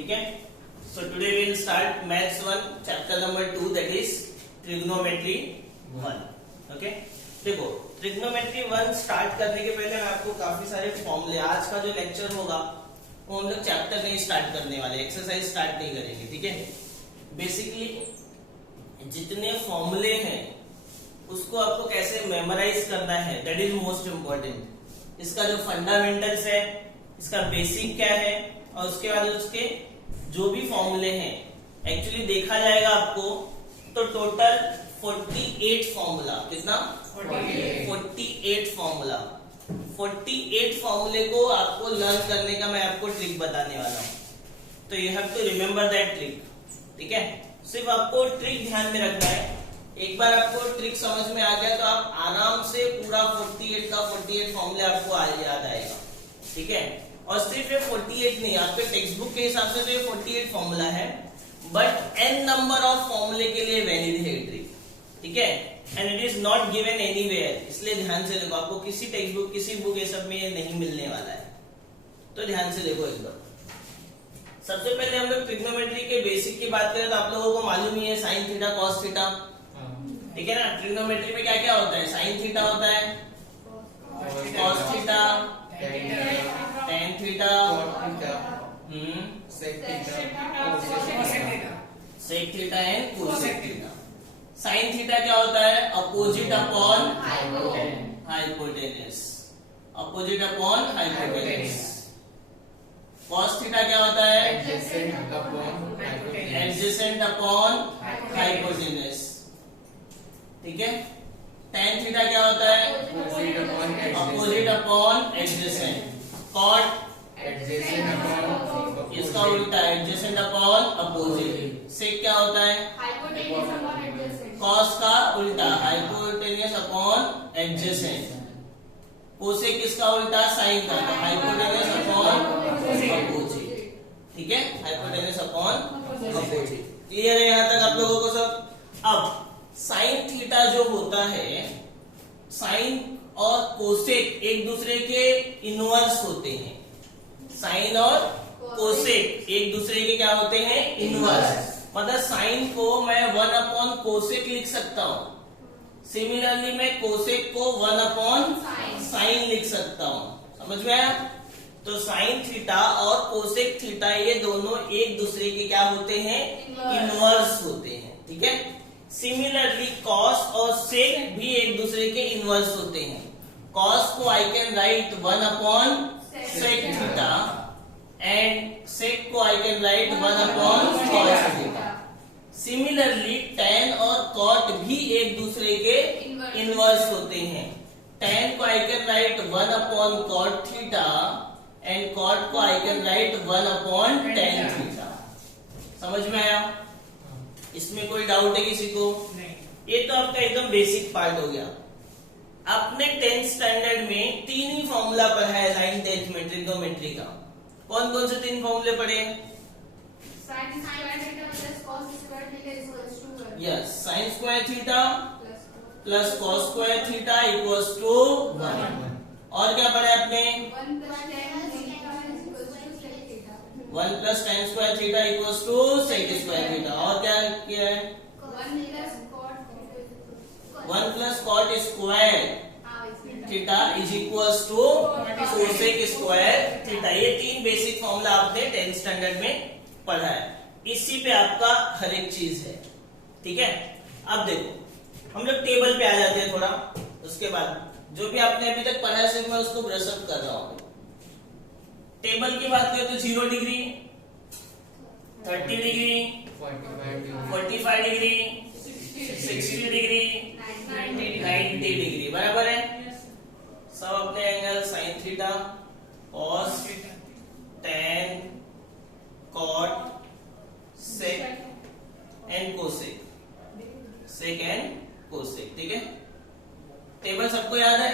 ठीक है। So today we will start maths 1 chapter number 2 that is trigonometry 1। Okay, देखो trigonometry 1 start करने के पहले मैं आपको काफी सारे फॉर्मूले, आज का जो लेक्चर होगा वो हम लोग चैप्टर नहीं स्टार्ट करने वाले, एक्सरसाइज स्टार्ट नहीं करेंगे। ठीक है, बेसिकली जितने फॉर्मूले हैं उसको आपको कैसे मेमोराइज करना है दैट इज मोस्ट इम्पोर्टेंट। इसका जो फंडामेंटल्स है, इसका बेसिक क्या है, और उसके बाद उसके जो भी फॉर्मूले हैं एक्चुअली देखा जाएगा आपको तो टोटल 48 फॉर्मूला, कितना 48 फॉर्मूला, 48 फॉर्मूले को आपको लर्न करने का मैं आपको ट्रिक बताने वाला हूं। तो you have to remember that trick. ठीक है, सिर्फ आपको ट्रिक ध्यान में रखना है। एक बार आपको ट्रिक समझ में आ गया तो आप आराम से पूरा 48 का 48 फॉर्मूले आपको याद आएगा। ठीक है, और सिर्फ ये 48 नहीं, आपके टेक्स्ट बुक के हिसाब से तो ये 48 फॉर्मूला है, बट n नंबर ऑफ फॉर्मूले के लिए वैलिड है ट्रिक। ठीक है, and it is not given anywhere, इसलिए ध्यान से देखो, आपको किसी टेक्स्ट बुक किसी बुक ये सब में ये नहीं मिलने वाला है, तो ध्यान से देखो एक बार। सबसे पहले हम लोग ट्रिग्नोमेट्री के बेसिक की बात करें तो आप लोगों को मालूम ही है साइन थीटा कॉस थीटा। ठीक है ना, ट्रिग्नोमेट्री में क्या क्या होता है, साइन थीटा होता है, cos theta, tan theta, sec theta and cosec theta. Sine theta क्या होता है, opposite upon hypotenuse, opposite upon hypotenuse. Cos theta क्या होता है, एडजेसेंट अपॉन हाइपोटेनस। ठीक है, टेन थीटा क्या होता है, अपोजिट अपॉन एडजेसेंट। कॉट इसका उल्टा एडजेसेंट अपॉन अपोजिट। सेक क्या होता है, कॉस का उल्टा हाइपोटेनियस अपॉन एडजेसेंट। कोसेक इसका उल्टा साइन का, हाइपोटेनियस अपॉन अपोजिट। ठीक है, हाइपोटेनियस अपॉन अपोजिट। क्लियर है यहां तक आप लोगों को सब। अब साइन थीटा जो होता है, साइन और कोसेक एक दूसरे के इनवर्स होते हैं। साइन और कोसेक एक दूसरे के क्या होते हैं, इनवर्स। मतलब साइन को मैं 1 अपॉन कोसेक लिख सकता हूं, सिमिलरली मैं कोसेक को 1 अपॉन साइन लिख सकता हूं। समझ में आया? तो साइन थीटा और कोसेक थीटा ये दोनों एक दूसरे के क्या होते हैं, इनवर्स होते हैं। ठीक है, सिमिलरली कॉस और सेक भी एक दूसरे के इनवर्स होते हैं। कॉस को I can write 1 upon sec theta and sec को I can write 1 upon cos theta. Similarly tan और cot भी एक दूसरे के इनवर्स होते हैं। tan को I can write 1 upon cot theta and cot को I can write 1 upon tan theta. समझ में आया? इसमें कोई डाउट है किसी को? नहीं। ये तो आपका एकदम बेसिक पार्ट हो गया। आपने 10th स्टैंडर्ड में 3 ही फॉर्मूला पढ़ा है, 9th 10th में ट्रिग्नोमेट्री का। कौन कौन से 3 फॉर्मूले पढ़े? Yes, sine square theta plus cos square theta equals to 1। और क्या पढ़े आपने? 1 plus tan square theta equals to sec square theta. और क्या किया है? 1 plus cot square theta is equals to cosec square theta. ये 3 बेसिक फॉर्मूला आपने 10th स्टैंडर्ड में पढ़ा है। इसी पे आपका हर एक चीज है। ठीक है, अब देखो हम लोग टेबल पे आ जाते हैं थोड़ा, उसके बाद जो भी आपने अभी तक पढ़ा है सिर्फ मैं उसको ब्रश अप कर रहा हूं। टेबल की बात करें तो 0 degree, 30 degree, 45 degree, 60 degree, 90 degree, बराबर है। सब अपने angle sine theta, cos, tan, cot, sec and cosec, sec and cosec. ठीक है, टेबल सबको याद है?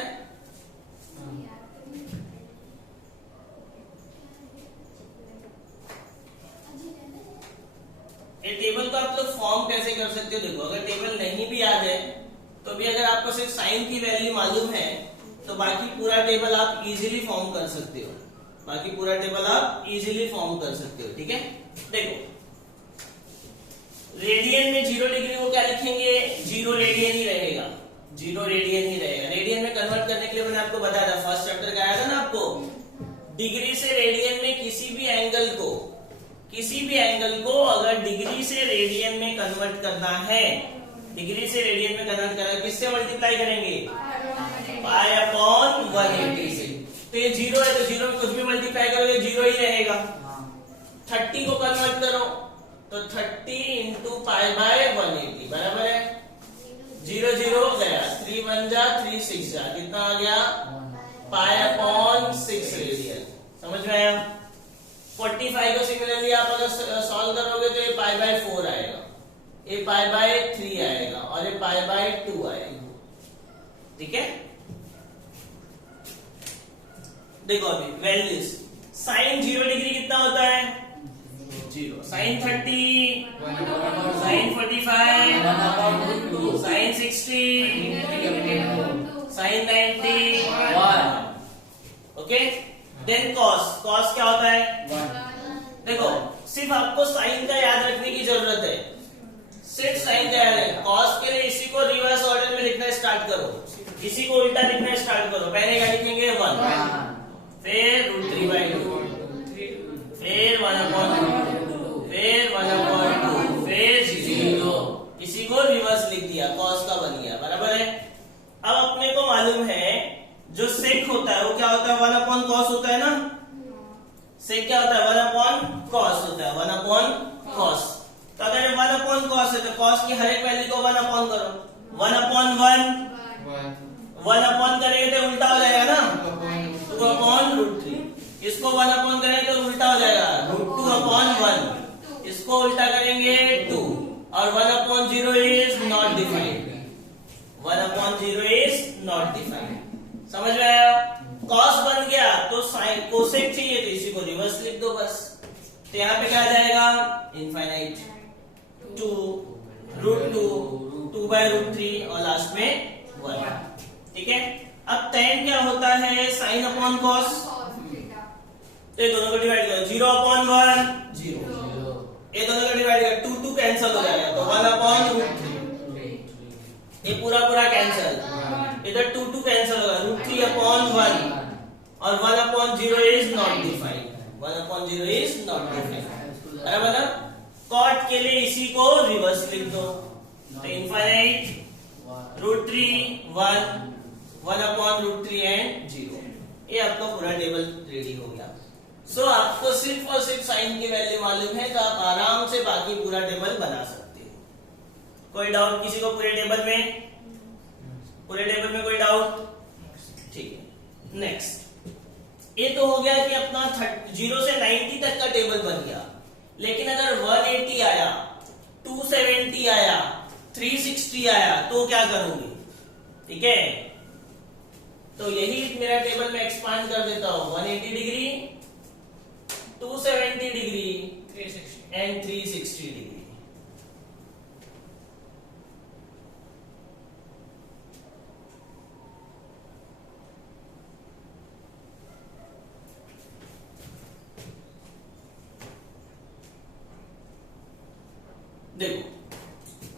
ये टेबल को आप लोग फॉर्म कैसे कर सकते हो? देखो, अगर टेबल नहीं भी याद है तो भी अगर आपको सिर्फ साइन की वैल्यू मालूम है तो बाकी पूरा टेबल आप इजीली फॉर्म कर सकते हो। बाकी पूरा टेबल आप इजीली फॉर्म कर सकते हो। ठीक है, देखो रेडियन में 0 डिग्री को क्या लिखेंगे, 0 रेडियन ही रहेगा, 0 रेडियन ही रहेगा। रेडियन में कन्वर्ट करने के लिए मैंने आपको बताया था, फर्स्ट चैप्टर का आया था ना आपको, डिग्री से रेडियन में किसी भी एंगल को अगर डिग्री से रेडियन में कन्वर्ट करना है, डिग्री से रेडियन में कन्वर्ट करना है, किससे मल्टीप्लाई करेंगे, पाई अपॉन 180 से। तो ये 0 है तो 0 में कुछ भी मल्टीप्लाई करोगे 0 ही रहेगा। 30 को कन्वर्ट करो तो 30 इंटू पाई बाय 180 बराबर है 0 0 गया, 3 1 जा 3 6 जा, कितना आ गया, पाई अपॉन 6 रेडियन। समझ में आया। 45 को सिमिलरली आप अगर सॉल्व करोगे तो ये पाई बाय 4 आएगा, ये पाई बाय 3 आएगा और ये पाई बाय 2 आएगा। ठीक है, देखो अभी वैल्यूज, साइन 0 डिग्री कितना होता है, 0, sine 30, sine 45, sine 60, sine 90, 1। Okay, then cos, cos क्या होता है, देखो सिर्फ आपको साइन का याद रखने की जरूरत है, सिर्फ साइन का याद है। कॉस के लिए इसी को रिवर्स ऑर्डर में लिखना स्टार्ट करो, इसी को उल्टा लिखना स्टार्ट करो। पहले क्या लिखेंगे 1, फिर √3/2, फिर 1/2, फिर 1/2, फिर 0, इसी को रिवर्स लिख दिया, कॉस का बन गया बराबर है। अब अपने को मालूम है जो सेक होता है वो क्या होता है, 1/cos होता है ना, सेक क्या होता है, 1/cos होता है, 1/cos। तो अगर 1/cos है तो cos की हर एक वैल्यू को 1 करो, 1/1, 1 करेंगे तो उल्टा हो जाएगा ना, 2/√3। इसको 1 करेंगे तो उल्टा हो जाएगा, √2/1। इसको उल्टा करेंगे 2, और 1/0 is not defined, 1/0 is not defined. समझ में आया। cos बन गया तो साइन कोसेक चाहिए तो इसी को रिवर्स लिख दो बस। तो यहाँ पे क्या आ जाएगा, इनफाइनाइट 2, √2, 2/√3 और लास्ट में 1। ठीक है, अब tan क्या होता है, साइन अपॉन कॉस। तो ये दोनों को डिवाइड करो, 0/1, 0, ये दोनों को डिवाइड करो, 2 2 कैंसिल हो जाएगा तो 1/√3, ये पूरा कैंसिल, इधर 2 2 कैंसिल होगा, √3/1 और 1/0 is not defined, 1/0 is not defined बराबर ना। कॉट के लिए इसी को रिवर्स लिख दो, तो इनफाइनाइट √3, 1, 1/√3 एंड 0। ये आपका पूरा टेबल रेडी हो गया। सो आपको सिर्फ और सिर्फ साइन की वैल्यू मालूम है तो आप आराम से बाकी पूरा टेबल बना सकते हो। कोई डाउट किसी को पूरे टेबल में, कोई डाउट? ठीक है, नेक्स्ट, ये तो हो गया कि अपना 0 से 90 तक का टेबल बन गया। लेकिन अगर 180 आया, 270 आया, 360 आया तो क्या करूंगी? ठीक है, तो यही मेरा टेबल में एक्सपांड कर देता हूं, 180 डिग्री, 270 डिग्री एंड 360 डिग्री। देखो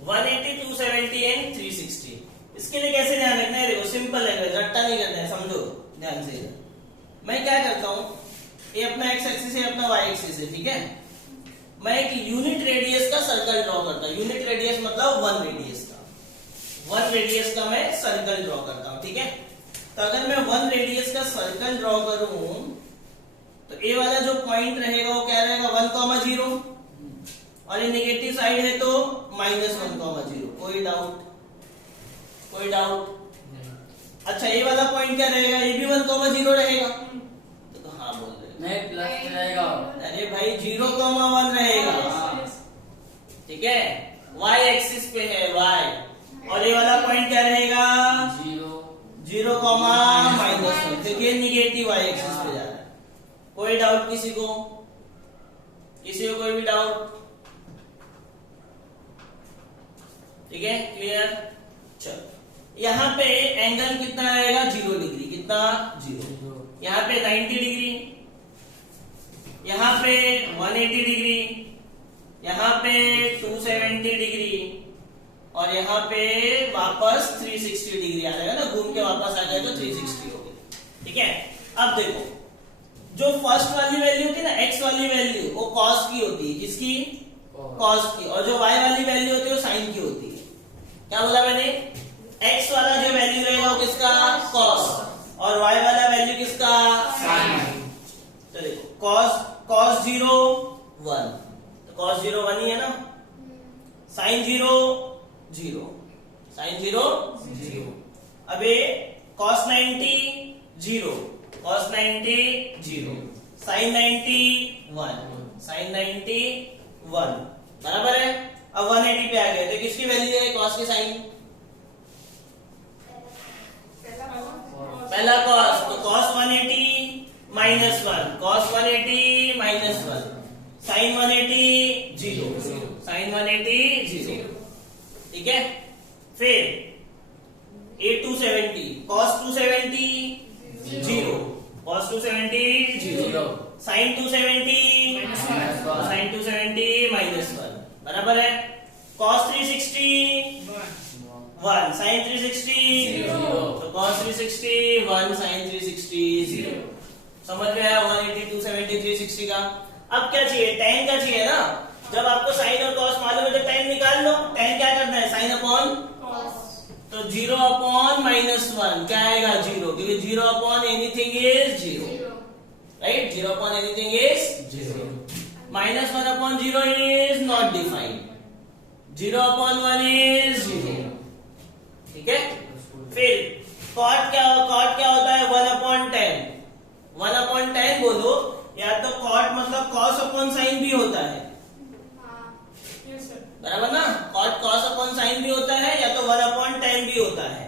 180, 270 एंड 360, इसके लिए कैसे ध्यान रखना है? देखो सिंपल है, रट्टा नहीं करना है, समझो ध्यान से। मैं क्या करता हूं, ये अपना एक्स एक्सिस है, अपना वाई एक्सिस है, ठीक है। मैं एक यूनिट रेडियस का सर्कल ड्रॉ करता हूं, यूनिट रेडियस मतलब 1 रेडियस का, 1 रेडियस का मैं सर्कल ड्रॉ करता हूं, ठीक है। तो अगर मैं 1 रेडियस का सर्कल ड्रॉ करूं तो ए वाला जो पॉइंट रहेगा वो क्या रहेगा, 1,0, और ये नेगेटिव साइड है तो -1,0। कोई डाउट? अच्छा, ये वाला पॉइंट क्या रहेगा, ये भी 1,0 रहेगा, तो हाँ बोल रहे नहीं प्लस रहेगा। अरे भाई 0,1 रहेगा, ठीक है, y एक्सिस पे है y, और ये वाला पॉइंट क्या रहेगा, 0, -1, देखिए निगेटिव y एक्सिस पे जा रहा है। कोई डाउट किसी को कोई भी डाउट? ठीक है, क्लियर। चलो, यहाँ पे एंगल कितना रहेगा, 0 डिग्री, कितना 0, यहाँ पे 90 डिग्री, यहाँ पे 180 डिग्री, और यहाँ पे वापस 360 डिग्री आ जाएगा ना, घूम के वापस आ जाए तो 360 हो गई। ठीक है, अब देखो जो फर्स्ट वाली वैल्यू थी ना, x वाली वैल्यू, वो cos की होती है, किसकी? cos की। और जो y वाली वैल्यू होती है वो sin की होती है। क्या बोला मैंने? x वाला जो वैल्यू रहेगा वो किसका? cos, और y वाला वैल्यू किसका? sin। तो देखो cos 0 1, तो cos 0 1 ही है ना, sin 0 0, sin 0 0। अबे cos 90 0, cos 90 0, sin 90 1, sin 90 1, बराबर है। अब 180 पे आ गए तो किसकी वैल्यू है cos की sin? पहला cos, तो cos 180 minus 1, cos 180 minus 1, sin 180 0, sin 180 0। ठीक है, फिर a 270, cos 270 0, cos 270 0, sin 270 sin 270 minus 1, बराबर है। cos 360 1, sin 360 0, तो cos 360 1, sin 360 0। समझ में आया 180 270 360 का? अब क्या चाहिए? tan का चाहिए ना। जब आपको sin और cos मालूम है तो tan निकाल लो। tan क्या करना है? sin अपॉन cos, तो 0 अपॉन माइनस 1 क्या आएगा? 0, क्योंकि 0 upon anything is 0, right? 0 upon anything is 0। Minus 1 upon 0 is not defined, 0 upon 1 is 0। ठीक है, फिर cot क्या होता है? 1 अपॉन 10, 1 अपॉन 10 बोलो, या तो cot मतलब cos अपॉन sin भी होता है, बराबर ना? cot cos अपॉन sin भी होता है, या तो 1 अपॉन 10 भी होता है,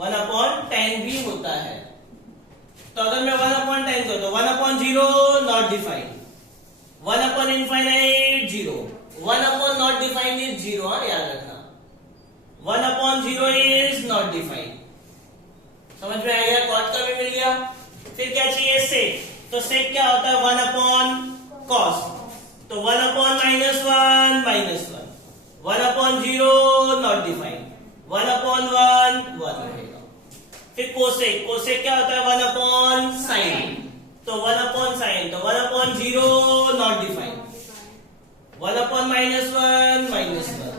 1 अपॉन 10 भी होता है। तो अगर मैं 1 अपॉन 10 को, तो 1 upon 0 not defined, 1 upon infinite 0, 1 upon not defined is 0, हाँ याद रखना। 1 अपॉन 0 इज नॉट डिफाइंड। समझ में आ गया? cot का भी मिल गया। फिर क्या चाहिए? sec, तो sec क्या होता है? 1 अपॉन cos, तो 1 upon minus 1 minus 1, 1 upon 0 not defined, 1 upon 1 1 रहेगा। फिर कोसेक, कोसेक क्या होता है? 1 अपॉन साइन, तो 1 अपॉन साइन, तो 1 upon 0 not defined, 1 upon minus 1 minus 1,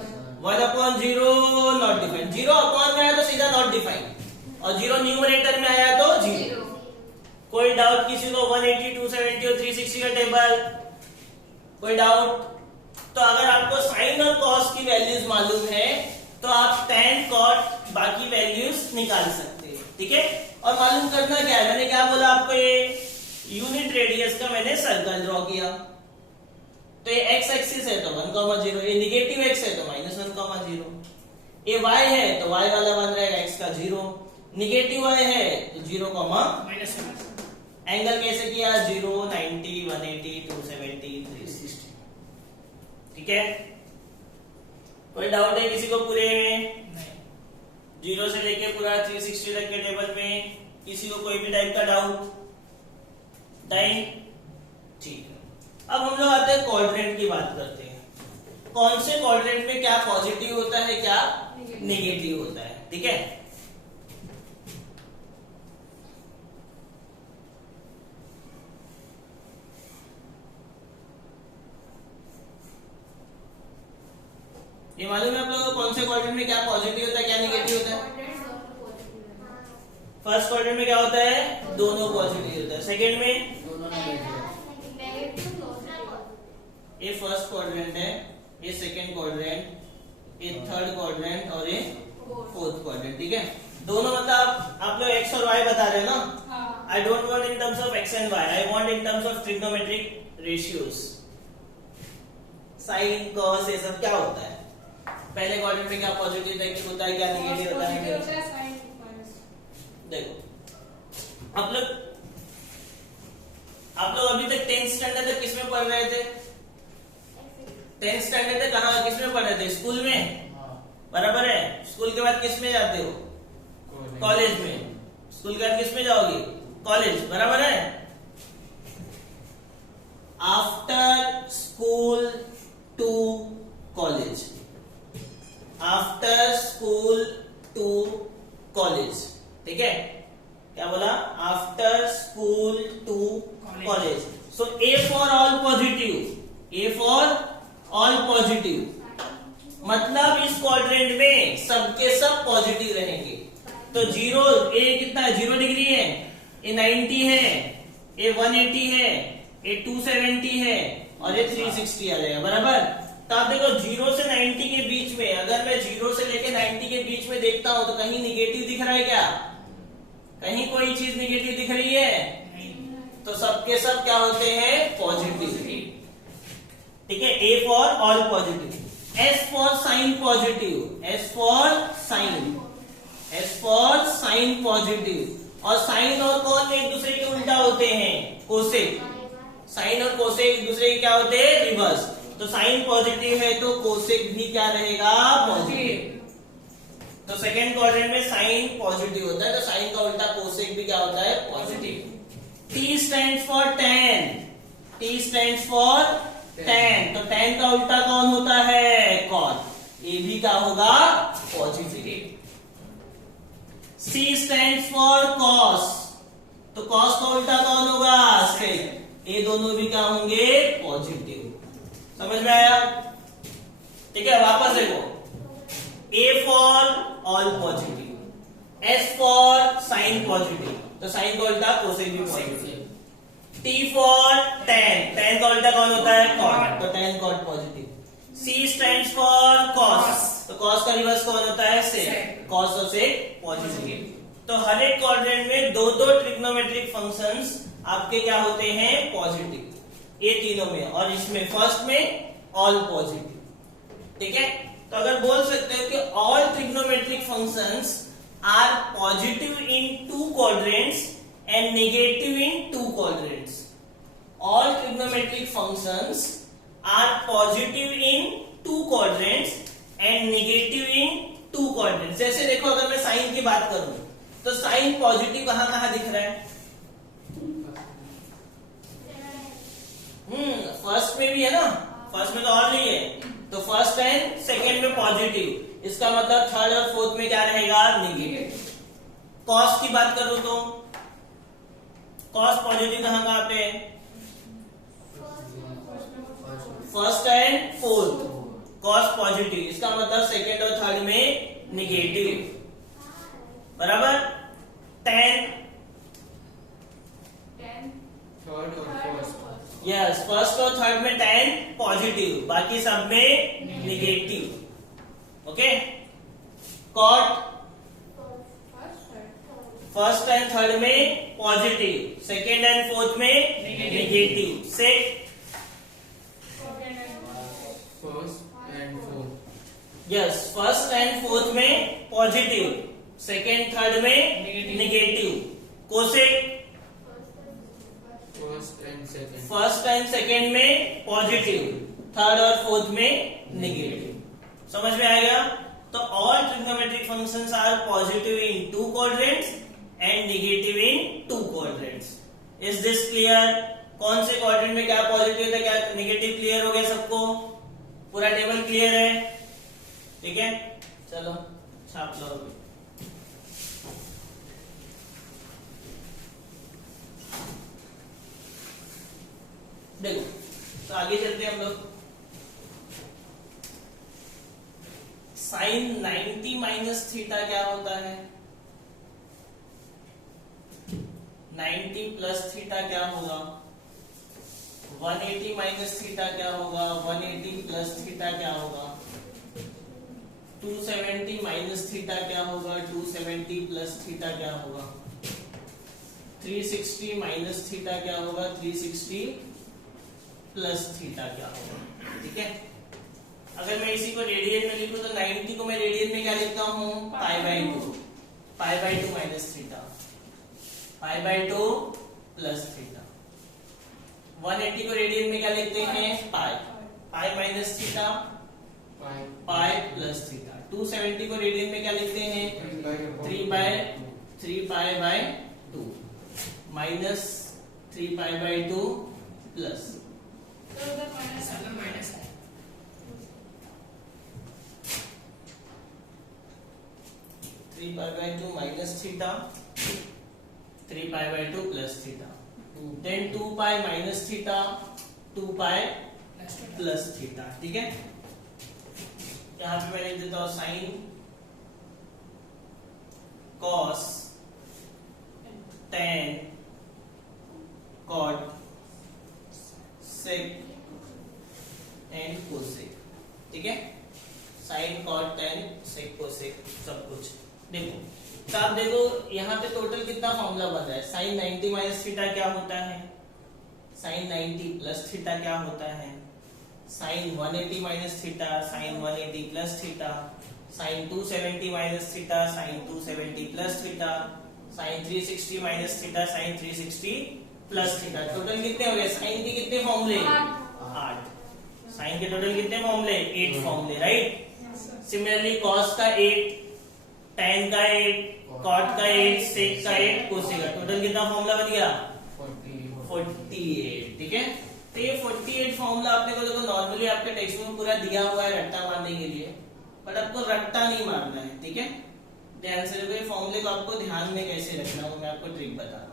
1 upon 0 not defined. 0 upon में आया तो सीधा नॉट डिफाइंड, और 0 न्यूमरेटर में आया तो 0। कोई डाउट किसी को? 180 270 और 360 का टेबल, कोई डाउट? तो अगर आपको साइन और कॉस की वैल्यूज मालूम है तो आप tan cot बाकी वैल्यूज निकाल सकते हैं। ठीक है, और मालूम करना क्या है? मैंने क्या बोला आपको? ये यूनिट रेडियस का मैंने सर्कल ड्रॉ किया, तो ये x एक्सिस है तो 1, 0, ये निगेटिव x है तो -1, 0, ये y है तो y वाला बन रहेगा x का 0, निगेटिव y है तो 0, -1। एंगल कैसे किया? 0 90 180 270 360। ठीक है, कोई डाउट है किसी को पूरे में? 0 से लेके पूरा 360 तक के टेबल में किसी को कोई भी टाइप का डाउट? टाइम ठीक है। अब हम लोग आते हैं क्वाड्रेंट की बात करते हैं। कौन से क्वाड्रेंट में क्या पॉजिटिव होता है, क्या नेगेटिव होता है? ठीक है, ये मालूम है आप लोगों को कौन से क्वाड्रेंट में क्या पॉजिटिव होता है, क्या नेगेटिव होता है? फर्स्ट क्वाड्रेंट में क्या होता है? दोनों पॉजिटिव होता है। सेकंड में ये फर्स्ट क्वाड्रेंट है, ये सेकंड क्वाड्रेंट, ये थर्ड क्वाड्रेंट और ये फोर्थ क्वाड्रेंट। ठीक है, दोनों मतलब आप लोग x और y बता रहे हो ना? I don't want in terms of x and y, I want in terms of trigonometric ratios. Sine cos ये सब क्या होता है? पहले क्वाड्रेंट में क्या पॉजिटिव होता है, क्या नेगेटिव होता है? देखो आप लोग अभी तक 10th स्टैंडर्ड तक किसमें पढ़ रहे थे? 10th स्टैंडर्ड तक कहाँ किसमें पढ़ रहे थे? स्कूल में, बराबर है। स्कूल के बाद किस में जाते हो? कॉलेज में। स्कूल के बाद किस में जाओगे? कॉलेज, बराबर है। After school to college, after so A for all positive, A for all positive मतलब इस क्वाड्रेंट में सबके सब पॉजिटिव रहेंगे। तो जीरो, ए कितना है 0 डिग्री है, ए 90 है, ए 180 है, ए 270 है और ये 360 आ जाएगा बराबर। तो आप देखो 0 से 90 के बीच में, अगर मैं 0 से लेके 90 के बीच में देखता हूं तो कहीं निगेटिव दिख रहा है क्या? कहीं कोई चीज निगेटिव दिख रही है? तो सबके सब क्या होते हैं? पॉजिटिव। ठीक है, A for all positive. S for sine positive, S for sine, S for sine positive. और साइन और कॉस एक दूसरे के उल्टा होते हैं, कोसेक। साइन और कोसेक एक दूसरे के क्या होते हैं? रिवर्स। तो साइन पॉजिटिव है तो कोसेक भी क्या रहेगा? पॉजिटिव। तो सेकेंड क्वाड्रेंट में साइन पॉजिटिव होता है तो साइन का उल्टा कोसेक भी क्या होता है? Positive. T stands for tan, T stands for tan, तो tan का उल्टा कौन होता है? cos, ये भी क्या होगा? Positive. C stands for cos, तो cos का उल्टा कौन होगा? sec, ये दोनों भी क्या होंगे? पॉजिटिव। समझ में आया? ठीक है, वापस देखो, A for all positive, S for sine positive, तो साइन का उल्टा कोसेक भी positive. T for tan, tan का उल्टा कौन होता है? cot, तो tan cot positive. C stands for cos, तो cos का रिवर्स कौन होता है? sec, cos और sec पॉजिटिव। तो हर एक क्वाड्रेंट में दो दो ट्रिग्नोमेट्रिक फंक्शंस आपके क्या होते हैं? पॉजिटिव, ये तीनों में, और इसमें फर्स्ट में ऑल पॉजिटिव। ठीक है, तो अगर बोल सकते हो कि all trigonometric functions are positive in 2 quadrants and negative in 2 quadrants. All trigonometric functions are positive in 2 quadrants and negative in 2 quadrants. जैसे देखो, अगर मैं साइन की बात करूं तो साइन पॉजिटिव कहां कहां दिख रहा है? फर्स्ट में भी है ना, फर्स्ट में तो और नहीं है, तो फर्स्ट एंड सेकेंड में पॉजिटिव, इसका मतलब थर्ड और फोर्थ में क्या रहेगा? नेगेटिव। कॉस की बात करो तो कॉस पॉजिटिव कहां पे? First and fourth cos positive, इसका मतलब सेकेंड और थर्ड में नेगेटिव बराबर। टेन थर्ड और फोर्थ, यस, फर्स्ट और थर्ड में टेन पॉजिटिव, बाकी सब में negative. Okay, cot first and third में पॉजिटिव, सेकेंड एंड फोर्थ में negative. Sec first and fourth, yes, first and fourth में पॉजिटिव, सेकेंड थर्ड में negative. Cosec first and second में पॉजिटिव, थर्ड और fourth में नेगेटिव। समझ में आएगा? तो all trigonometric functions are positive in 2 quadrants and negative in 2 quadrants. Is this clear? कौन से क्वाड्रेंट में क्या पॉजिटिव है, क्या नेगेटिव? क्लियर हो गया सबको? पूरा टेबल क्लियर है? ठीक है, चलो छाप लो। देखो, तो आगे चलते हैं हम लोग। साइन 90 माइनस थीटा क्या होता है? 90 प्लस थीटा क्या होगा? 180 माइनस थीटा क्या होगा? 180 प्लस थीटा क्या होगा? 270 माइनस थीटा क्या होगा? 270 प्लस थीटा क्या होगा? 360 माइनस थीटा क्या होगा? 360 प्लस थीटा क्या होगा? ठीक है, अगर मैं इसी को रेडियन में लिखूं तो 90 को मैं रेडियन में क्या लिखता हूं? Pi by 2, pi by 2 minus theta, pi by 2 plus theta. 180 को रेडियन में क्या लिखते हैं? Pi, pi minus theta, pi plus theta. 270 को रेडियन में क्या लिखते हैं? 3 pi by 2 minus 3 pi by 2 plus 3 pi by 2 minus theta, 3 pi by 2 plus theta. Then 2 pi minus theta, 2 pi plus theta. ठीक है, यहां पे मैं लिख देता हूं sine cos tan cot sec and cosec. ठीक है, sine cot tan sec cosec सब कुछ। देखो तो आप देखो यहाँ पे टोटल कितना फॉर्मूला बन रहा है। साइन 90 माइनस थीटा क्या होता है, साइन 90 प्लस थीटा क्या होता है, sine 180 minus theta, sine 180 plus theta, sine 270 minus theta, sine 270 plus theta, sine 360 minus theta, sine 360 plus theta. Total कितने हो गए साइन के कितने फॉर्मूले, 8। साइन के टोटल कितने फॉर्मूले, 8 फॉर्मूले, राइट। सिमिलरली कॉस का 8, tan का 8, cot का 8, sec का 8, cosec का, टोटल कितना फॉर्मूला बन गया, 48। ठीक है, तो ये 48 फॉर्मूला आपने को देखो नॉर्मली आपके टेक्स्ट में पूरा दिया हुआ है रट्टा मारने के लिए, बट आपको रट्टा नहीं मारना है। ठीक है, ध्यान से देखो ये फॉर्मूले को आपको ध्यान में कैसे रखना है, मैं आपको ट्रिक बता रहा हूँ।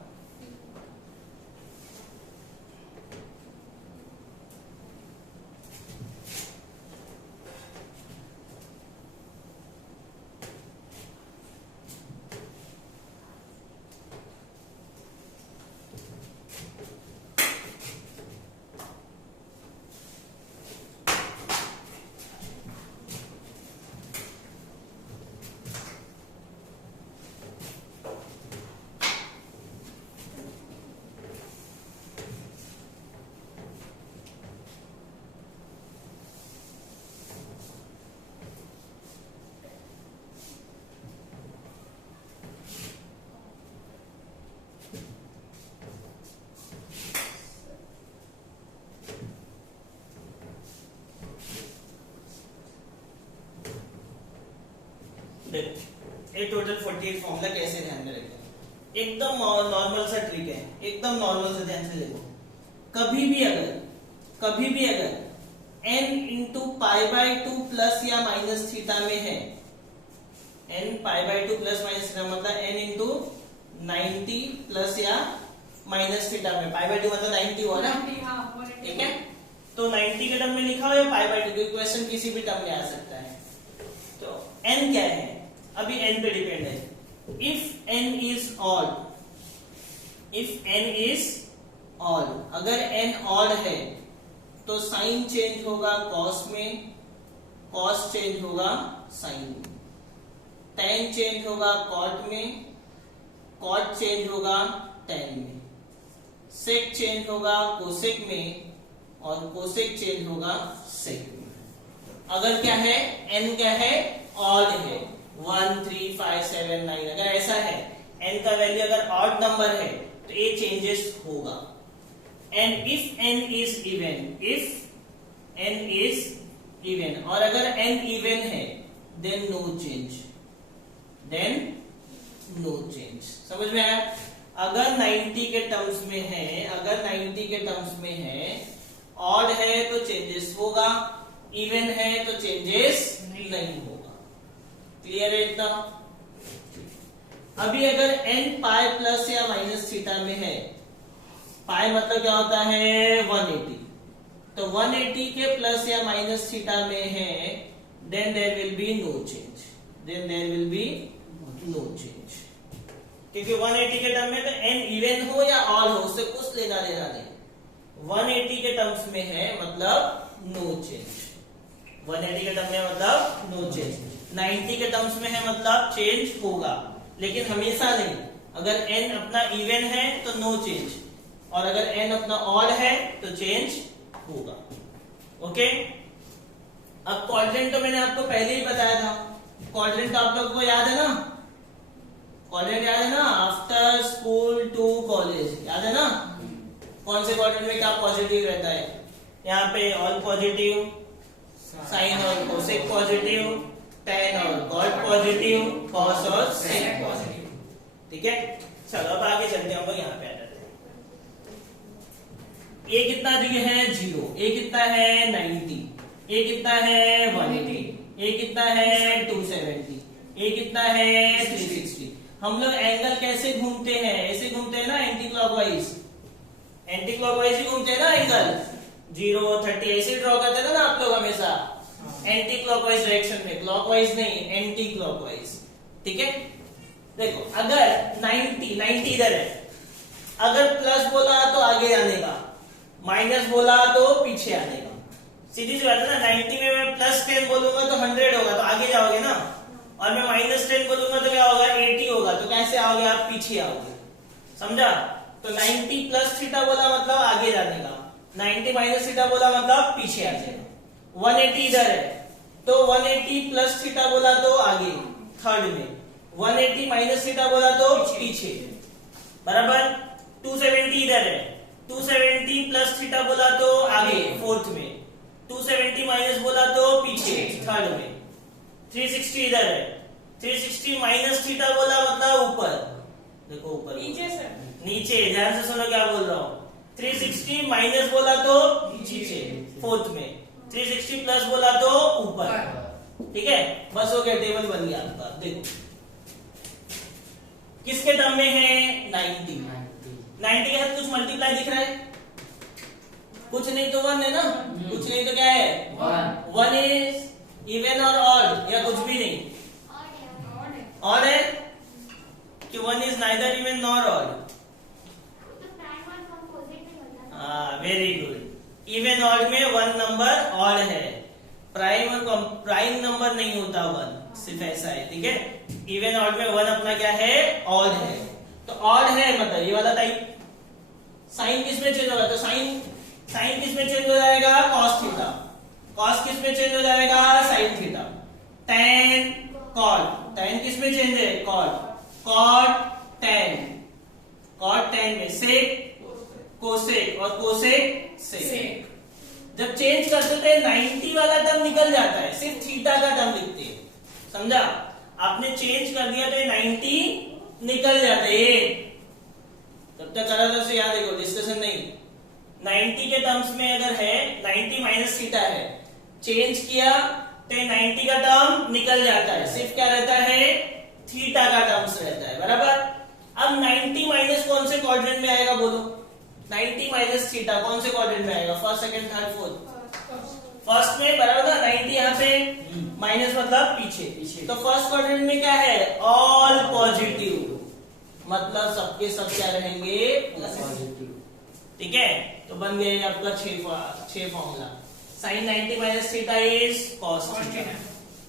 देखो ये टोटल 48 फॉर्मूला कैसे ध्यान में रखें, एकदम नॉर्मल सा ट्रिक है, एकदम नॉर्मल से ध्यान से देखो। कभी भी अगर n into pi by 2 plus या माइनस थीटा में है, n pi by 2 plus minus theta मतलब n इंटू 90 प्लस या माइनस थीटा में, पाई बाई 2 मतलब 90 हुआ ना। ठीक है, तो 90 के टर्म में लिखा हो या पाई बाई 2, क्वेश्चन किसी भी टर्म में आ सकता है। तो n क्या है, अभी n पे डिपेंड है। इफ n इज ऑड, अगर n ऑड है तो साइन चेंज होगा कॉस में, कॉस चेंज होगा साइन में, tan चेंज होगा कॉट में, कॉट चेंज होगा tan में, सेक चेंज होगा कोसेक में और कोसेक चेंज होगा सेक में। अगर क्या है, n क्या है, ऑड है, 1 3 5 7 9, अगर ऐसा है n का वैल्यू अगर ऑड नंबर है तो ये चेंजेस होगा। And if n is even, और अगर n इवन है देन नो चेंज, समझ में आया। अगर 90 के टर्म्स में है, ऑड है तो चेंजेस होगा, इवन है तो चेंजेस नहीं होगा। क्लियर है इतना। अभी अगर n पाई प्लस या माइनस थीटा में है, पाई मतलब क्या होता है 180, तो 180 के प्लस या माइनस थीटा में है, then there will be no change, क्योंकि 180 के टर्म में तो n इवन हो या ऑड हो उससे कुछ लेना देना नहीं। 180 के टर्म्स में है मतलब नो चेंज, 180 के टर्म में मतलब नो चेंज, 90 के टर्म्स में है मतलब चेंज होगा, लेकिन हमेशा नहीं। अगर n अपना इवन है तो नो चेंज, और अगर n अपना ऑड है तो चेंज होगा। ओके, अब क्वाड्रेंट तो मैंने आपको पहले ही बताया था, क्वाड्रेंट आप लोग को याद है ना, क्वाड्रेंट याद है ना, आफ्टर स्कूल टू कॉलेज, याद है ना। कौन से क्वाड्रेंट में क्या पॉजिटिव रहता है, यहाँ पे ऑल पॉजिटिव, साइन और कोसेक पॉजिटिव, tan और cot पॉजिटिव, cos और sec पॉजिटिव। ठीक है, चलो अब आगे चलते हैं, हम लोग यहाँ पे आ जाते हैं। ये कितना दिए है 0, ये कितना है 90, ये कितना है 180, ये कितना है 270, ये कितना है 360। हम लोग एंगल कैसे घूमते हैं, ऐसे घूमते हैं ना एंटी क्लॉकवाइज, एंटी क्लॉकवाइज ही घूमते हैं ना एंगल, 0 30 ऐसे ड्रॉ करते थे ना आप लोग हमेशा, एंटी क्लॉकवाइज डायरेक्शन में, क्लॉकवाइज नहीं, एंटी क्लॉकवाइज। ठीक है, देखो अगर 90 इधर है, अगर प्लस बोला तो आगे जाने का, माइनस बोला तो पीछे आने का, सीधी सी बात है ना। 90 में मैं +10 बोलूंगा तो 100 होगा, तो आगे जाओगे ना, और मैं -10 बोलूंगा तो क्या होगा, 80 होगा, तो कैसे आओगे आप, पीछे आओगे। समझा? तो 90 + थीटा बोला मतलब आगे जाने का, 90 - थीटा बोला मतलब पीछे आ जाएगा। 180 इधर है, तो 180 + थीटा बोला तो आगे थर्ड में, 180 - थीटा बोला तो पीछे, बराबर। 270 इधर है, 270 + थीटा बोला तो आगे फोर्थ में, 270 माइनस बोला तो पीछे थर्ड में। 360 इधर है, 360 - थीटा बोला मतलब ऊपर, देखो ऊपर नीचे सर, नीचे, ध्यान से सुनो क्या बोल रहा हूँ। 360 माइनस बोला तो नीचे फोर्थ में, 360 प्लस बोला तो ऊपर। ठीक है, बस हो गया, टेबल बन गया आपका। देखो किसके टर्म में है, 90 के साथ कुछ मल्टीप्लाई दिख रहा है, कुछ नहीं तो 1 है ना, कुछ नहीं तो क्या है, 1 इज इवन और ऑड, या कुछ भी नहीं, ऑड है कि 1 is neither even nor odd. Very good, even odd में 1 नंबर ऑड है, प्राइम नंबर नहीं होता 1, सिर्फ ऐसा है। ठीक है, इवन ऑड में 1 अपना क्या है, ऑड है। तो ऑड है मतलब ये वाला टाइप। साइन किस में चेंज होगा, तो साइन किस में चेंज हो जाएगा, कॉस थीटा, कॉस किस में चेंज हो जाएगा, sine theta. tan cot, tan किस में चेंज है, cot tan में sec कोसेक, और कोसेक सेक। जब चेंज करते थे 90 वाला टर्म निकल जाता है, सिर्फ थीटा का टर्म लिखते हैं। समझा? आपने चेंज कर दिया तो ये 90 निकल जाता है। तब तक करा था, याद देखो, डिस्कशन नहीं। 90 के टर्म्स में अगर है, 90 - थीटा है, चेंज किया तो 90 का टर्म निकल जाता है, सिर्फ क्या रहता है, थीटा का टर्म्स रहता है, बराबर। अब 90 - कौन से क्वाड्रेंट में आएगा बोलो, 90 - थीटा कौन से क्वाड्रेंट में आएगा, first, second, third, fourth, first में, बराबर ना। 90 यहाँ पे, माइनस मतलब पीछे, तो फर्स्ट क्वाड्रेंट में क्या है, ऑल पॉजिटिव, मतलब सबके सब क्या रहेंगे, पॉजिटिव। ठीक है, तो बन गया आपका 6 formula. Sine 90 - theta is cos theta,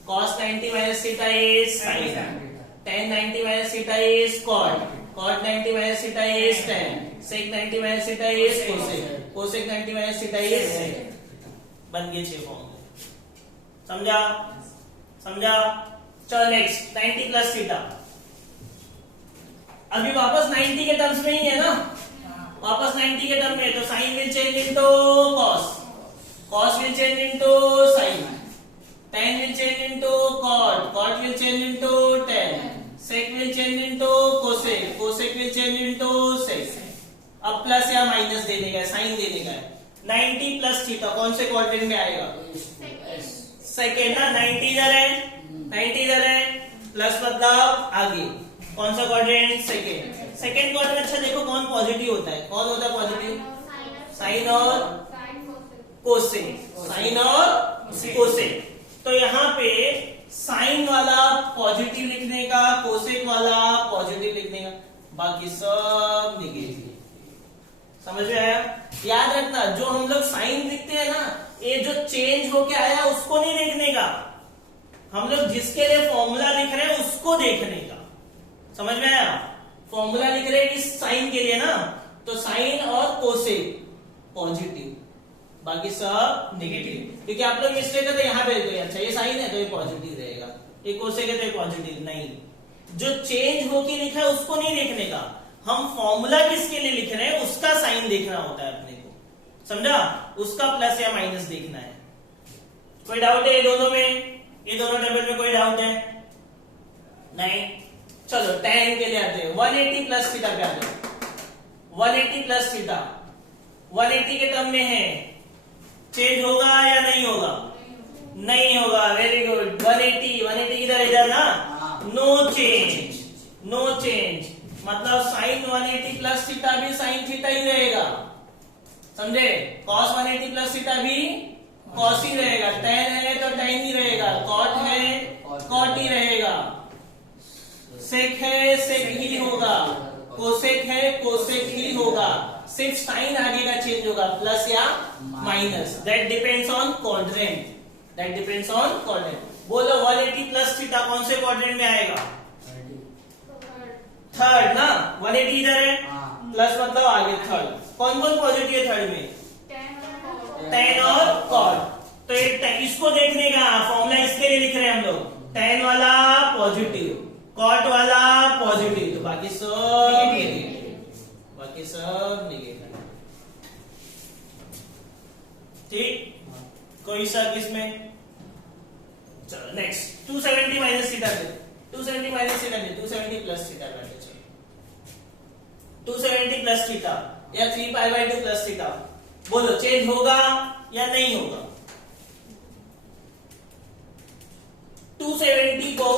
cos 90 - theta is sine, tan 90 - theta is cot, cot 90 - theta is tan, sec 90 - theta is cosec, cosec 90 - theta is sec। बन गए 6 फॉर्मूले। समझा? चलो नेक्स्ट, 90 + थीटा। अभी वापस 90 के टर्म्स में ही है ना, वापस 90 के टर्म में, तो sine will change into cos, cos will change into sine, tan will change into cot, cot will change into tan, sec will change into cosec, cosec will change into sec। अब plus या minus देने का है, sign देने का है। 90 + theta कौन से क्वाड्रेंट में आएगा, सेकेंड ना। 90 इधर है, 90 इधर है, प्लस मतलब आगे, कौन सा क्वाड्रेंट, सेकेंड क्वाड्रेंट। अच्छा देखो कौन पॉजिटिव होता है, कौन होता है पॉजिटिव, साइन और कोसेक, साइन और कोसेक। तो यहाँ पे साइन वाला पॉजिटिव लिखने का, कोसेक वाला पॉजिटिव लिखने का, बाकी सब निगेटिव। समझ में आया? याद रखना, जो हम लोग साइन लिखते हैं ना, ये जो चेंज होके आया उसको नहीं देखने का, हम लोग जिसके लिए फॉर्मूला लिख रहे हैं उसको देखने का। समझ में आया? फॉर्मूला लिख रहे हैं इस साइन के लिए ना, तो साइन और कोसेक पॉजिटिव, बाकी सब नेगेटिव। क्योंकि आप लोग मिस्टेक करते यहाँ पे, तो अच्छा ये साइन है तो ये पॉजिटिव रहेगा, ये कोसेक है तो ये पॉजिटिव नहीं। जो चेंज होके लिखा है उसको नहीं देखने का, हम फॉर्मूला किसके लिए लिख रहे हैं उसका साइन देखना होता है अपने को। समझा? उसका प्लस या माइनस देखना है। कोई डाउट है ये दोनों में, ये दोनों टेबल में कोई डाउट है नहीं? चलो tan के लिए आते हैं, 180 + थीटा पे आते हैं। 180 + थीटा 180 के टर्म में है, चेंज होगा या नहीं होगा, नहीं होगा। वेरी गुड, 180 इधर ना, नो चेंज, मतलब साइन 180 + थीटा भी साइन थीटा ही रहेगा, समझे? cos 180 प्लस थीटा भी cos ही रहेगा, tan है तो tan ही रहेगा, cot है cot ही रहेगा, sec है sec ही होगा, cosec है cosec ही होगा, सिर्फ साइन आगे का चेंज होगा, प्लस या minus, that depends on quadrant, that depends on quadrant. बोलो 180 प्लस थीटा कौन से क्वाड्रेंट में आएगा? थर्ड ना, 180 इधर है, प्लस मतलब आगे थर्ड। कौन कौन पॉजिटिव है थर्ड में? tan और cot। तो इसको देखने का फॉर्मूला इसके लिए लिख रहे हैं हम लोग, tan वाला पॉजिटिव, cot वाला पॉजिटिव, तो बाकी सब नेगेटिव, बाकी सब नेगेटिव। ठीक, कोई शक इसमें? चलो नेक्स्ट, 270 माइनस थीटा दे, 270 माइनस थीटा दे, 270 प्लस थीटा बैठे, चलो 270 प्लस थीटा या 3π/2 प्लस थीटा, बोलो चेंज होगा या नहीं होगा? 270 को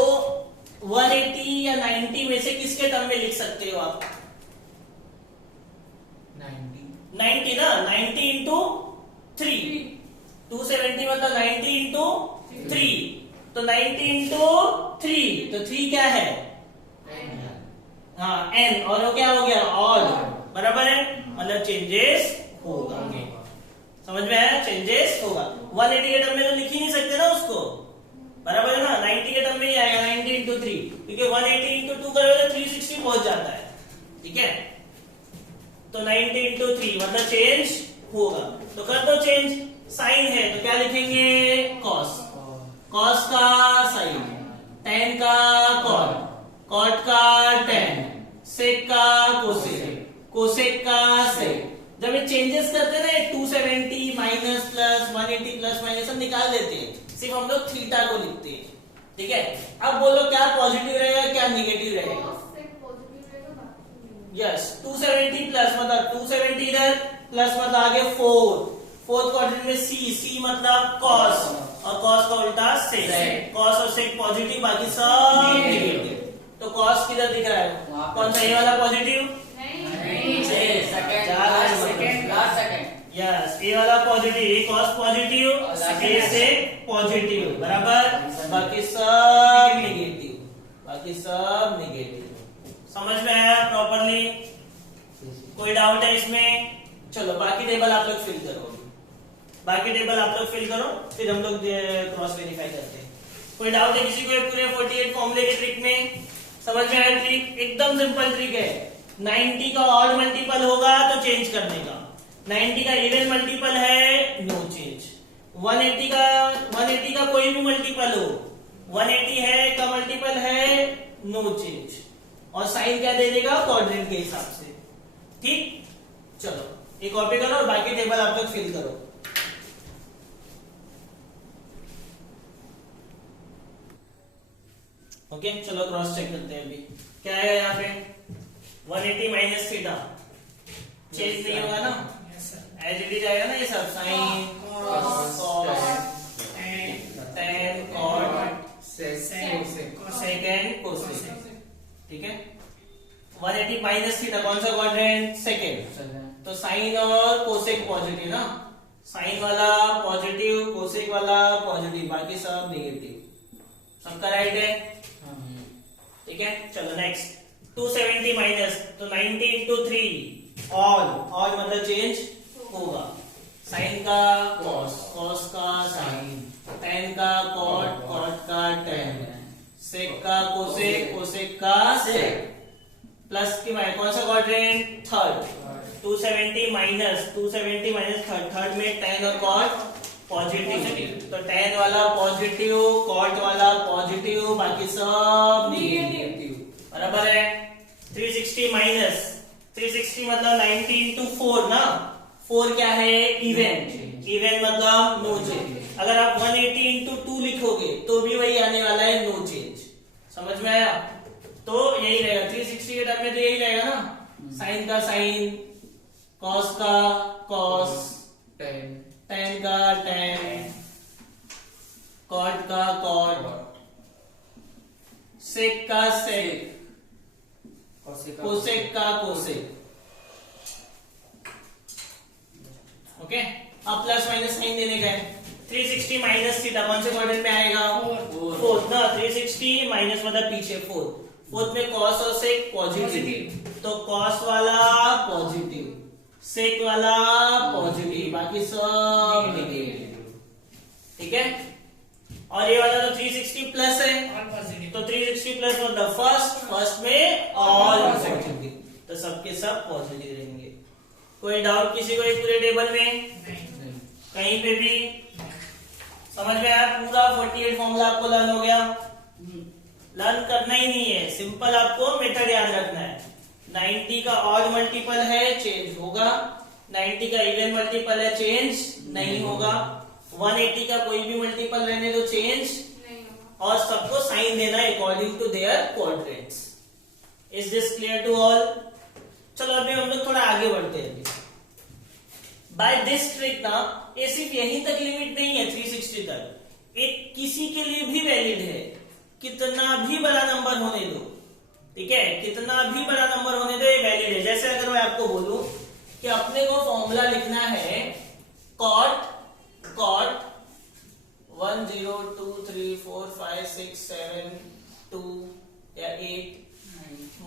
180 या 90 में से किसके टर्म में लिख सकते हो आप? 90 ना, 90 इंटू 3, 270 मतलब 90 इंटू 3, तो 90 इंटू 3, तो 3 क्या है? हाँ n, और वो क्या हो गया? ऑड, बराबर है, मतलब चेंजेस होगा, समझ में आया? चेंजेस होगा। 180 के टर्म में तो लिख ही नहीं सकते ना उसको, बराबर है ना, 90 के टर्म में ही आएगा 90 इंटू 3, क्योंकि 180 इंटू 2 करोगे तो 360 पहुंच जाता है, ठीक है? तो 90 इंटू 3 मतलब चेंज होगा, तो कर दो चेंज, साइन है तो क्या लिखेंगे? कॉस, कॉस का साइन, tan का कॉट, कॉट का tan, सेक का कोसेक, कोसेक का सेक। जब ये चेंजेस करते हैं ना, 270 माइनस प्लस 180 प्लस माइनस सब निकाल देते हैं, सिर्फ हम लोग थीटा को लिखते हैं, ठीक है? अब बोलो क्या पॉजिटिव रहेगा क्या नेगेटिव रहेगा? यस, 270 प्लस मतलब 270 इधर, प्लस मतलब आगे 4th क्वाड्रेंट में C मतलब cos, और cos का उल्टा sec, cos और sec पॉजिटिव, बाकी सब नेगेटिव। तो cos किधर दिख रहा है? कौन सा, ये वाला पॉजिटिव? यस, ये वाला पॉजिटिव, ये cos पॉजिटिव, ये sec पॉजिटिव, बराबर, बाकी सब नेगेटिव, बाकी सब नेगेटिव। समझ में आया प्रॉपरली? कोई डाउट है इसमें? चलो बाकी टेबल आप लोग फिल करो, बाकी टेबल आप लोग फिल करो, फिर हम लोग क्रॉस वेरीफाई करते हैं। कोई डाउट है किसी को? पूरे 48 फॉर्मूले की ट्रिक में समझ में आया? ट्रिक एकदम सिंपल ट्रिक है, 90 का ऑड मल्टीपल होगा तो चेंज करने का, 90 का इवन मल्टीपल है नो चेंज, 180 का कोई भी मल्टीपल हो, 180 है का मल्टीपल है नो चेंज, और साइन क्या दे देगा? क्वाड्रेंट के हिसाब से, ठीक? चलो एक कॉपी करो और बाकी टेबल आप लोग फिल करो। ओके, चलो क्रॉस चेक करते हैं। अभी क्या आएगा यहाँ पे? 180 माइनस थीटा चेंज नहीं होगा ना, एज इट इज आएगा ना, ये सब sine cos tan cot sec and cosec, ठीक है? 180 माइनस थीटा कौन सा क्वाड्रेंट? सेकेंड, तो साइन और कोसेक पॉजिटिव ना, साइन वाला पॉजिटिव, कोसेक वाला पॉजिटिव, बाकी सब नेगेटिव, सबका राइट है, ठीक है? चलो नेक्स्ट, 270 माइनस, तो 90 इंटू 3, ऑड मतलब चेंज होगा, साइन का कॉस, कॉस का साइन, tan का कॉट, कॉट का tan, सेक का कोसेक, कोसेक का सेक, प्लस की माइनस, कौन सा क्वाड्रेंट? थर्ड, 270 माइनस थर्ड में tan और cot पॉजिटिव, तो tan वाला पॉजिटिव, cot वाला पॉजिटिव, बाकी सब नेगेटिव, बराबर है? 360 माइनस 360 मतलब 90 इंटू 4 ना, 4 क्या है? इवन मतलब नो चेंज। अगर आप 180 इंटू 2 लिखोगे तो भी वही आने वाला है, नो चेंज। समझ में आया? तो यही रहेगा 360 के टर्म में, तो यही रहेगा ना, साइन का साइन, कॉस का कॉस, tan का tan, कॉट का कॉट, सेक का सेक, कोसेक का कोसेक, ओके, अब प्लस माइनस साइन देने का है। 360 माइनस थीटा कौन से क्वाड्रेंट में आएगा? फोर्थ ना, 360 माइनस मतलब पीछे फोर्थ। फोर्थ में कॉस और सेक पॉजिटिव, तो कॉस वाला पॉजिटिव, सेक वाला पॉजिटिव, बाकी सब नेगेटिव। ठीक है, और ये वाला तो 360 प्लस है, तो 360 प्लस मतलब फर्स्ट में ऑल पॉजिटिव, तो सबके सब पॉजिटिव रहेंगे। कोई डाउट किसी को इस पूरे टेबल में? कहीं पे भी? समझ में आया? पूरा 48 फॉर्मूला आपको लर्न हो गया? लर्न करना ही नहीं है, सिंपल आपको मेथड याद रखना है। 90 का ऑड मल्टीपल है, चेंज होगा। 90 का इवन मल्टीपल है, चेंज नहीं होगा। 180 का कोई भी मल्टीपल रहने दो, चेंज नहीं होगा। और सबको साइन देना according to their quadrants. Is this clear to all? चलो अभी हम लोग थोड़ा आगे बढ़ते हैं। बाय दिस ट्रिक ना, ये सिर्फ यहीं तक लिमिट नहीं है 360 तक, एक किसी के लिए भी वैलिड है। कितना भी बड़ा नंबर होने दो, ठीक है, कितना भी बड़ा नंबर होने दो, ये वैलिड है। जैसे अगर मैं आपको बोलूं कि अपने को फॉर्मूला लिखना है कॉट 1 0 2 3 4 5 6 7 2 या 8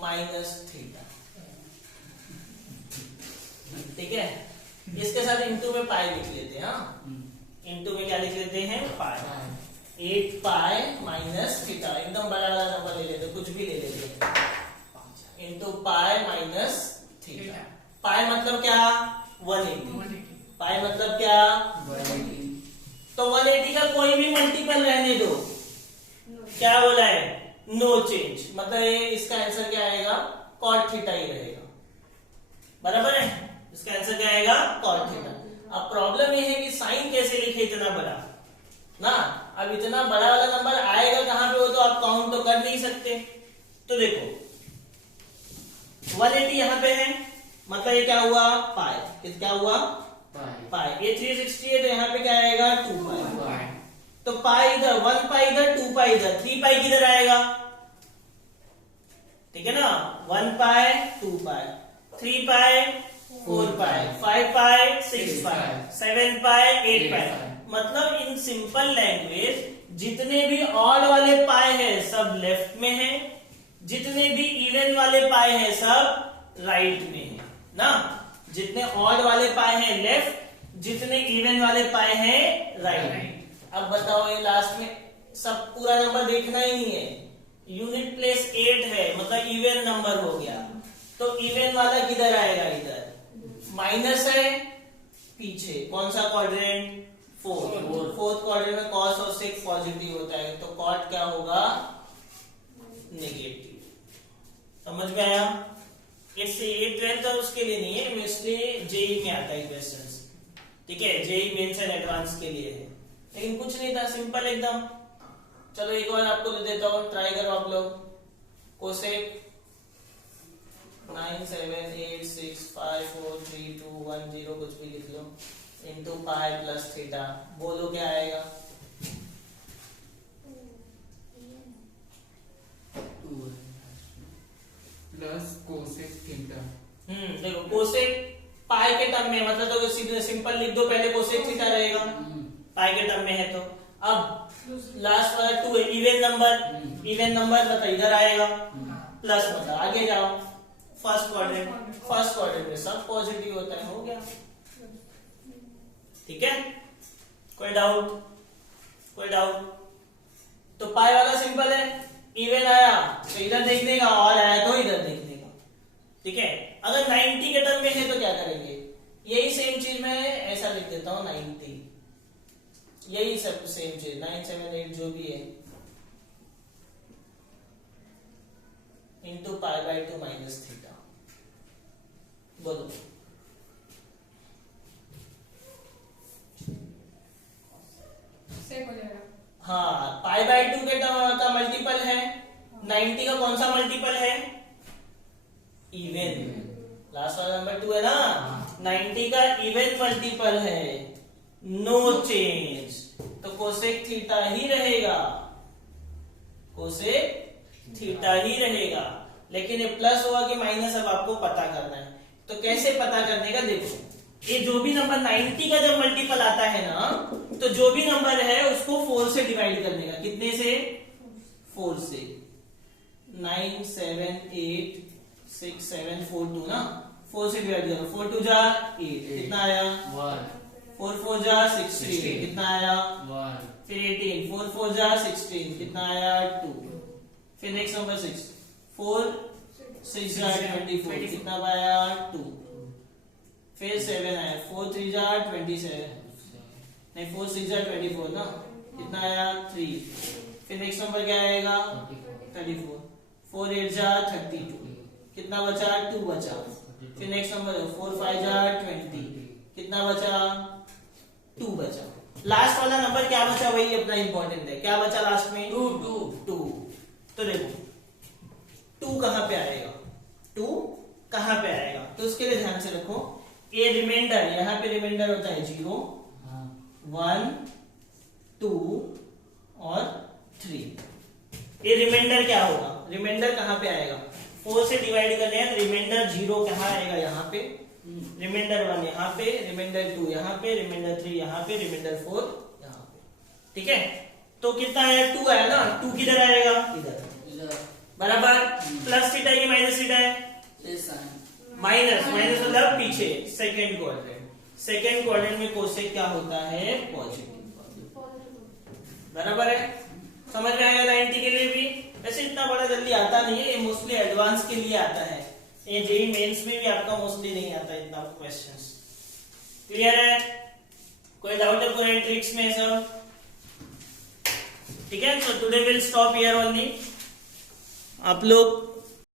माइनस थीटा, ठीक है। इसके साथ इंटू में पाई लिख लेते हैं। हाँ, इंटू में क्या लिख लेते हैं? पाई। 8 पाई माइनस थीटा, एकदम बड़ा वाला नंबर ले लेते, कुछ भी ले लेते हैं, इंटू पाई माइनस थीटा। पाई मतलब क्या? 180। पाई मतलब क्या? 180। तो 180 का कोई भी मल्टीपल रहने दो, क्या बोला है? नो चेंज, मतलब ये इसका आंसर क्या आएगा? कॉट थीटा ही रहेगा। बराबर है, इसका आंसर क्या आएगा? Cot theta. अब प्रॉब्लम ये है कि साइन कैसे लिखे इतना बड़ा ना। अब इतना बड़ा वाला नंबर आएगा कहां पे, वो तो आप काउंट तो कर नहीं सकते। तो देखो 180 यहां पे है, मतलब ये क्या हुआ? पाई। क्या हुआ? पाई। ये 360 है, तो यहाँ पे क्या आएगा? 2 पाई। तो पाई इधर, 1 पाई इधर, 2 पाई इधर, 3 पाई किधर आएगा? ठीक है ना, 1 पाई 2 पाई, 3 पाई 4 पाई, 5 पाई 6 पाई, 7 पाई 8 पाई। मतलब इन सिंपल लैंग्वेज जितने भी ऑड वाले पाए हैं सब लेफ्ट में है, जितने भी इवन वाले पाए हैं सब राइट में है ना। जितने ऑड वाले पाए हैं लेफ्ट, जितने इवन वाले पाए हैं राइट। अब बताओ ये लास्ट में सब पूरा नंबर देखना ही नहीं है, यूनिट प्लेस 8 है, मतलब इवन नंबर हो गया, तो इवन वाला किधर आएगा? इधर। माइनस है पीछे, कौन सा क्वाड्रेंट? फोर्थ क्वाड्रेंट में कॉस और सेक पॉजिटिव होता है, तो कॉट क्या होगा? नेगेटिव। समझ में आया? इससे ये 12th और उसके लिए नहीं है, इसलिए जेई में आता है क्वेश्चंस, ठीक है, जेई मेंस एंड एडवांस के लिए है। लेकिन कुछ नहीं था, सिंपल एकदम। चलो एक और आपको दे देता हूं, ट्राई करो आप लोग। कोसेक 9 7 8 6 5 4 3 2 1 0 कुछ भी लिख लो, इंटू पाई प्लस थीटा, बोलो क्या आएगा? Plus cosec theta. देखो कोसेक पाई के टर्म में, मतलब तो सीधे सिंपल लिख दो, पहले कोसेक थीटा रहेगा पाई के टर्म में है। तो अब लास्ट वाला 2 है, इवन नंबर मतलब इधर आएगा, प्लस मतलब आगे जाओ, फर्स्ट क्वाड्रेंट में सब पॉजिटिव होता है, हो गया। ठीक है, कोई डाउट? तो पाई वाला सिंपल है, इवन आया तो इधर देखने का, ऑड आया तो इधर देखने का, ठीक है। अगर 90 के टर्म में है तो क्या करेंगे? यही सेम चीज मैं ऐसा लिख देता हूं, 90, यही सब सेम चीज, 9 7 8 जो भी है, into pi by 2 minus theta. बोलो हाँ, पाई बाई 2 के का मल्टीपल है, 90 का कौन सा मल्टीपल है? इवन। लास्ट वाला नंबर 2 है ना, 90 का इवन मल्टीपल है, नो चेंज, तो कोसेक थीटा ही रहेगा, लेकिन ये प्लस होगा कि माइनस अब आपको पता करना है। तो कैसे पता करने का? देखो ये जो भी नंबर 90 का जब मल्टीपल आता है ना, तो जो भी नंबर है उसको 4 से डिवाइड करने का। कितने से? 4 से। 9 7 8 6 7 4 2 ना, 4 से डिवाइड करो। 4 2 जा 8, कितना आया? 1। 4 4 जा 16, कितना आया? 1। फिर 18, 4 4 जा 16, कितना आया? 2। फिर नेक्स्ट नंबर 6, 4 6 जा 24, कितना आया? 2। फिर 7 आया, 4 3 जा 27, नहीं 4 6 जा 24 ना, कितना आया? 3। फिर नेक्स्ट नंबर क्या आएगा? 34। 4 8 जा 32, कितना बचा? 2 बचा। फिर नेक्स्ट नंबर 4 5 जा 20, कितना बचा? 2 बचा। लास्ट वाला नंबर क्या बचा? वही अपना इंपॉर्टेंट है। क्या बचा लास्ट में? 2 2 2। तो देखो 2 कहां पे आएगा? 2 कहां पे आएगा? तो उसके लिए ध्यान से रखो, ये रिमाइंडर, यहाँ पे रिमाइंडर होता है 0 1 2 और 3। ये रिमाइंडर क्या होगा? रिमाइंडर कहां पे आएगा? 4 से डिवाइड करने हैं तो रिमाइंडर 0 कहां आएगा? यहाँ पे। रिमाइंडर 1 यहाँ पे, रिमाइंडर 2 यहाँ पे, रिमाइंडर 3 यहाँ पे, रिमाइंडर 4 यहाँ पे। ठीक है, तो कितना आया? 2 आया ना। 2 किधर आएगा? इधर, बराबर। प्लस थीटा की माइनस थीटा है, माइनस माइनस मतलब पीछे, सेकंड क्वाड्रेंट। सेकंड क्वाड्रेंट में कोसेक क्या होता है? पॉजिटिव, बराबर है। समझ में आएगा 90 के लिए भी। वैसे इतना बड़ा जल्दी आता नहीं है, ये मोस्टली एडवांस के लिए आता है। ये जेई मेंस में भी आपका मोस्टली नहीं आता इतना क्वेश्चंस। क्लियर है? कोई डाउट है पूरे ट्रिक्स में सब? ठीक है, so today will stop here only. आप लोग